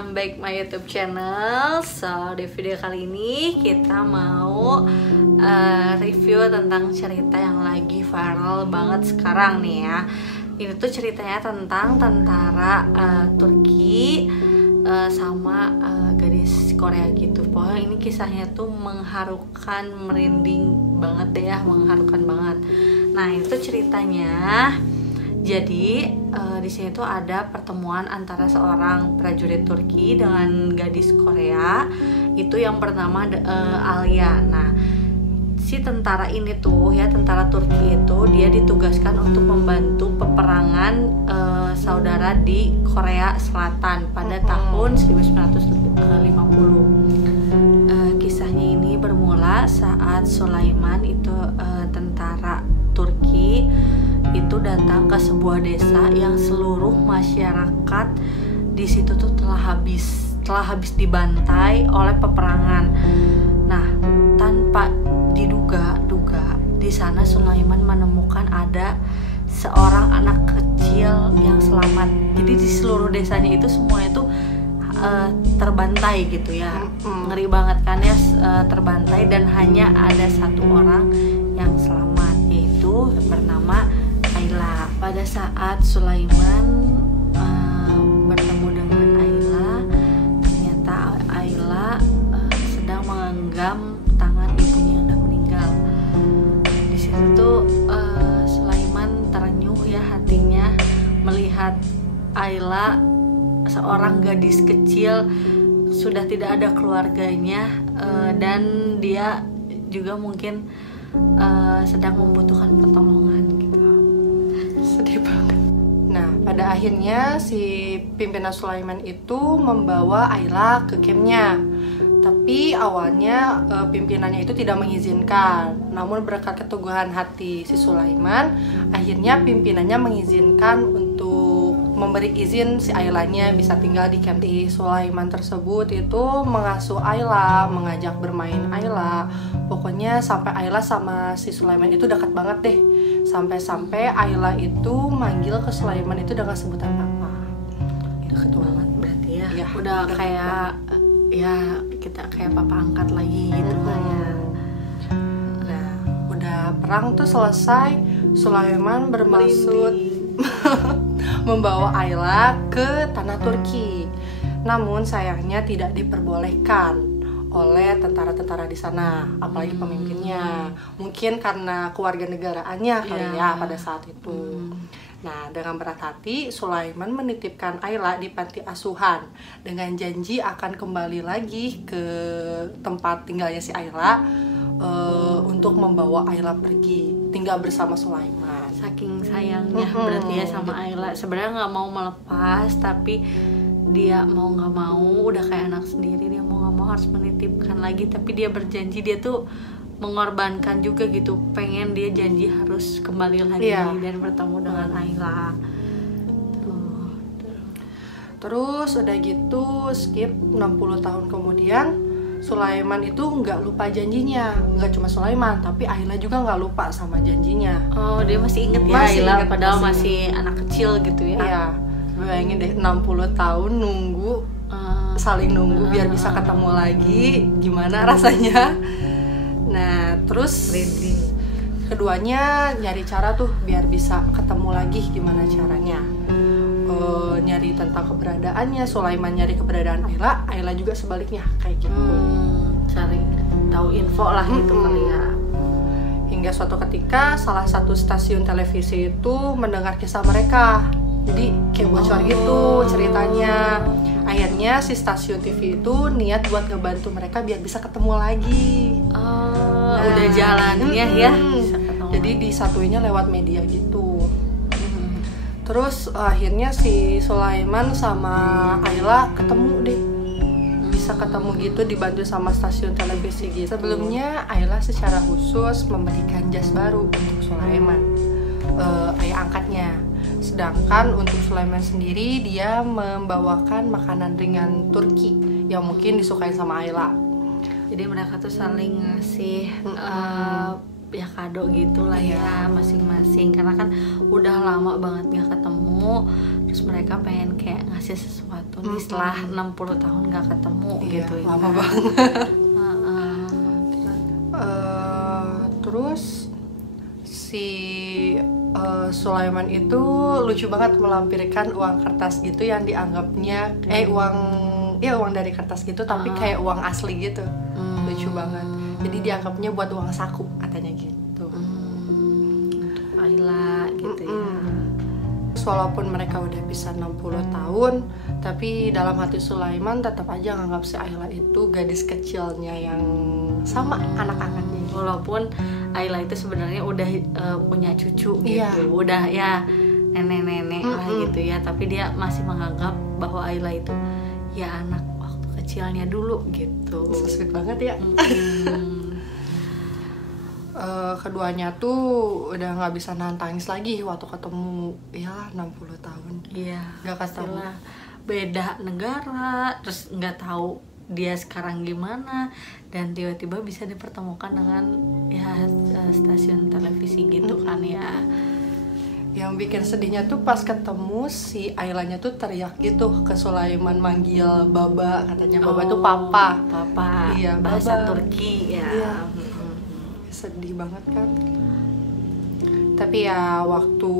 welcome back my YouTube channel. So di video kali ini kita mau review tentang cerita yang lagi viral banget sekarang nih ya. Ini tuh ceritanya tentang tentara Turki sama gadis Korea gitu. Pokoknya ini kisahnya tuh mengharukan, merinding banget deh ya, mengharukan banget. Nah itu ceritanya. Jadi di sini tuh ada pertemuan antara seorang prajurit Turki dengan gadis Korea itu yang bernama Alia. Nah, si tentara ini tuh ya, tentara Turki itu dia ditugaskan untuk membantu peperangan saudara di Korea Selatan pada tahun 1950. Kisahnya ini bermula saat Sulaiman itu tentara Turki itu datang ke sebuah desa yang seluruh masyarakat di situ tuh telah habis dibantai oleh peperangan. Nah, tanpa diduga-duga di sana Sulaiman menemukan ada seorang anak kecil yang selamat. Jadi di seluruh desanya itu semuanya tuh terbantai gitu ya. Ngeri banget kan ya, terbantai dan hanya ada satu orang yang selamat, yaitu bernama Ayla. Pada saat Sulaiman bertemu dengan Ayla, ternyata Ayla sedang menggenggam tangan ibunya yang sudah meninggal. Di situ tuh Sulaiman terenyuh ya hatinya melihat Ayla, seorang gadis kecil, sudah tidak ada keluarganya dan dia juga mungkin sedang membutuhkan pertolongan gitu. Sedih banget. Nah, pada akhirnya si pimpinan Sulaiman itu membawa Ayla ke campnya. Tapi awalnya pimpinannya itu tidak mengizinkan. Namun berkat keteguhan hati si Sulaiman, akhirnya pimpinannya mengizinkan untuk memberi izin si Aylanya bisa tinggal di camp. Di Sulaiman tersebut itu mengasuh Ayla, mengajak bermain Ayla. Pokoknya sampai Ayla sama si Sulaiman itu dekat banget deh. Sampai-sampai Ayla itu manggil ke Sulaiman itu dengan sebutan papa. Deket banget berarti ya. Ya, udah kayak ya kita kayak papa angkat lagi gitu lah ya. Nah, udah perang tuh selesai, Sulaiman bermaksud membawa Ayla ke tanah Turki. Namun sayangnya tidak diperbolehkan oleh tentara-tentara di sana, apalagi pemimpinnya. Mungkin karena kewarganegaraannya kali ya pada saat itu. Nah, dengan berat hati Sulaiman menitipkan Ayla di panti asuhan dengan janji akan kembali lagi ke tempat tinggalnya si Ayla untuk membawa Ayla pergi tinggal bersama Sulaiman. Saking sayangnya berarti ya sama Ayla, sebenarnya nggak mau melepas, tapi dia mau nggak mau, udah kayak anak sendiri, dia mau nggak mau harus menitipkan lagi. Tapi dia berjanji, dia tuh mengorbankan juga gitu, pengen dia janji harus kembali lagi dan bertemu dengan Ayla. Terus udah gitu skip 60 tahun kemudian, Sulaiman itu nggak lupa janjinya. Nggak cuma Sulaiman, tapi Ayla juga nggak lupa sama janjinya. Oh, dia masih inget ya Ayla, padahal masih anak kecil gitu ya. Iya, bayangin deh 60 tahun nunggu, saling nunggu biar bisa ketemu lagi, gimana rasanya. Nah, terus keduanya nyari cara tuh biar bisa ketemu lagi, gimana caranya. Nyari tentang keberadaannya, Sulaiman nyari keberadaan Ayla, Ayla juga sebaliknya kayak gitu. Cari tahu info lah gitu kali ya. Hingga suatu ketika salah satu stasiun televisi itu mendengar kisah mereka. Jadi kayak bocor gitu ceritanya. Akhirnya si stasiun TV itu niat buat ngebantu mereka biar bisa ketemu lagi. Udah jalannya ya. Jadi disatuinnya lewat media gitu. Terus akhirnya si Sulaiman sama Ayla ketemu deh. Bisa ketemu gitu, dibantu sama stasiun televisi gitu. Sebelumnya Ayla secara khusus memberikan jas baru untuk Sulaiman, ayah angkatnya. Sedangkan untuk Sulaiman sendiri, dia membawakan makanan ringan Turki yang mungkin disukai sama Ayla. Jadi mereka tuh saling ngasih ya kado gitu lah ya masing-masing, karena kan udah lama banget gak ketemu. terus mereka pengen kayak ngasih sesuatu nih setelah 60 tahun nggak ketemu gitu ya. Lama banget. Terus si Sulaiman itu lucu banget melampirkan uang kertas gitu yang dianggapnya uang dari kertas gitu tapi kayak uang asli gitu. Lucu banget. Jadi dianggapnya buat uang saku katanya gitu. Untuk Ayla gitu ya. Walaupun mereka udah bisa 60 tahun, tapi dalam hati Sulaiman tetap aja nganggap si Ayla itu gadis kecilnya yang sama anak-anaknya. Walaupun Ayla itu sebenarnya udah punya cucu gitu, Iya. udah ya nenek-nenek lah gitu ya, tapi dia masih menganggap bahwa Ayla itu ya anak waktu kecilnya dulu gitu. So sweet banget ya. Keduanya tuh udah nggak bisa nahan tangis lagi waktu ketemu ya 60 tahun. Iya, Nggak ketemu. pastilah. Beda negara, terus nggak tahu dia sekarang gimana, dan tiba-tiba bisa dipertemukan dengan ya stasiun televisi gitu kan ya. Yang bikin sedihnya tuh pas ketemu si Aylanya tuh teriak gitu ke Sulaiman, manggil Baba, katanya Baba tuh papa. Papa. Iya, bahasa Baba. Turki ya. Iya. Sedih banget kan. Tapi ya waktu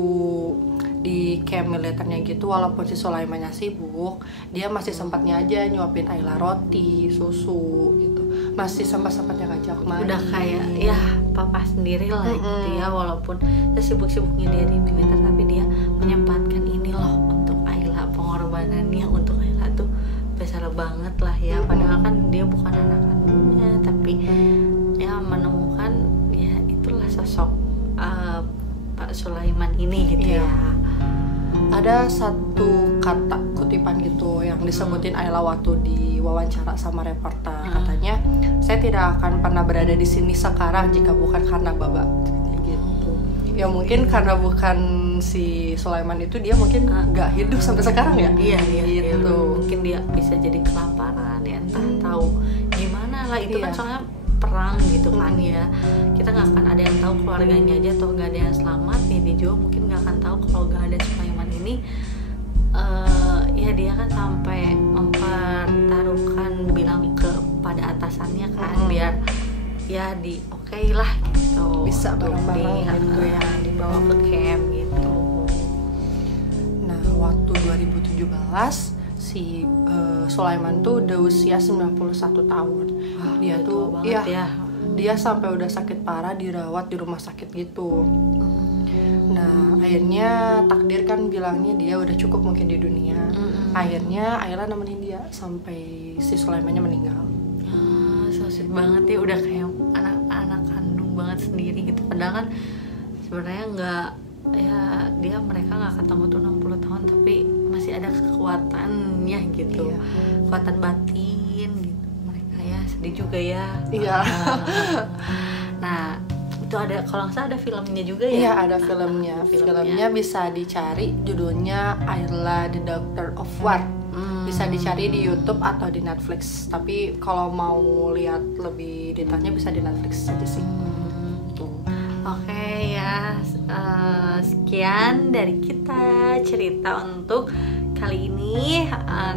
di camp militernya gitu, walaupun si Sulaimannya sibuk, dia masih sempatnya aja nyuapin Ayla roti, susu gitu. Masih sempat-sempatnya ngajak main. Udah kayak ya papa sendiri lah gitu ya, walaupun sesibuk-sibuknya dia di militer, tapi dia menyempatkan ini loh untuk Ayla. Pengorbanannya untuk Ayla tuh besar banget lah ya. Padahal kan dia bukan anak kandungnya, tapi ya menemukan ya itulah sosok Pak Sulaiman ini gitu ya. Ada satu kata kutipan gitu yang disebutin Ayla waktu diwawancara sama reporter. Katanya, saya tidak akan pernah berada di sini sekarang jika bukan karena Baba. Gitu. Ya mungkin karena bukan si Sulaiman itu, dia mungkin nggak hidup sampai sekarang ya. Iya Gitu. mungkin dia bisa jadi kelaparan ya, entah tahu gimana lah itu kan Iya. soalnya perang gitu kan ya. Kita nggak akan ada yang tahu keluarganya aja atau nggak ada yang selamat ya. Dia juga mungkin nggak akan tahu kalau nggak ada Sulaiman ini. Ya dia kan sampai mempertaruhkan bilang kepada atasannya kan biar ya di oke lah gitu, Bisa bareng-bareng gitu ya. dibawa ke camp gitu. Nah, waktu 2017 si Sulaiman tuh udah usia 91 tahun. Dia Udah tuh tua banget ya. dia sampai udah sakit parah dirawat di rumah sakit gitu. Nah, akhirnya takdir kan bilangnya dia udah cukup mungkin di dunia. Akhirnya Ayla nemenin dia sampai si Sulaimannya meninggal. So sweet banget ya, udah kayak anak kandung banget sendiri gitu. Padahal kan sebenarnya nggak ya, mereka nggak ketemu tuh 60 tahun tapi masih ada kekuatannya gitu. Iya. Kekuatan batin gitu mereka ya. Sedih juga ya. Iya. Nah itu ada, kalau nggak salah ada filmnya juga ya. Iya, ada filmnya. Filmnya bisa dicari, judulnya Ayla the Daughter of War. Bisa dicari di YouTube atau di Netflix. Tapi kalau mau lihat lebih detailnya bisa di Netflix saja sih. Oke ya, sekian dari kita cerita untuk kali ini.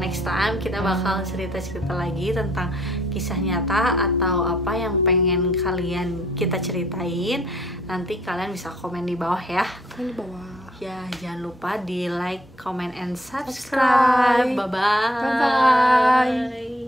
Next time kita bakal cerita-cerita lagi tentang kisah nyata atau apa yang pengen kalian kita ceritain. Nanti kalian bisa komen di bawah ya. Di bawah. Ya, jangan lupa di like, comment, and subscribe. Bye-bye. Bye-bye.